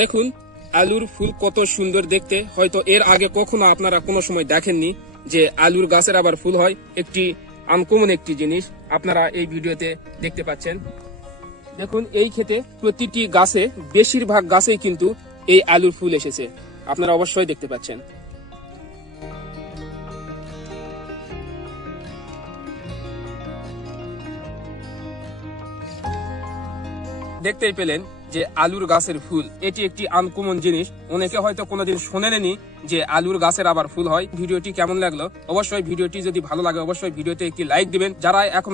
দেখুন আলুর ফুল কত সুন্দর দেখতে। হয়তো এর আগে কখনো আপনারা কোনো সময় দেখেননি যে আলুর গাছের আবার ফুল হয়। একটি আনকমন একটি জিনিস আপনারা এই ভিডিওতে দেখতে পাচ্ছেন। দেখুন এই ক্ষেতে প্রতিটি গাছে, বেশিরভাগ গাছেই কিন্তু এই আলুর ফুল এসেছে, আপনারা অবশ্যই দেখতে পাচ্ছেন। দেখতেই পেলেন যে আলুর গাছের ফুল, এটি একটি আনকমন জিনিস। অনেকে হয়তো কোনোদিন শোনেননি যে আলুর গাছের আবার ফুল হয়। ভিডিওটি কেমন লাগলো? অবশ্যই ভিডিওটি যদি ভালো লাগে অবশ্যই ভিডিওতে একটি লাইক দিবেন। যারা এখন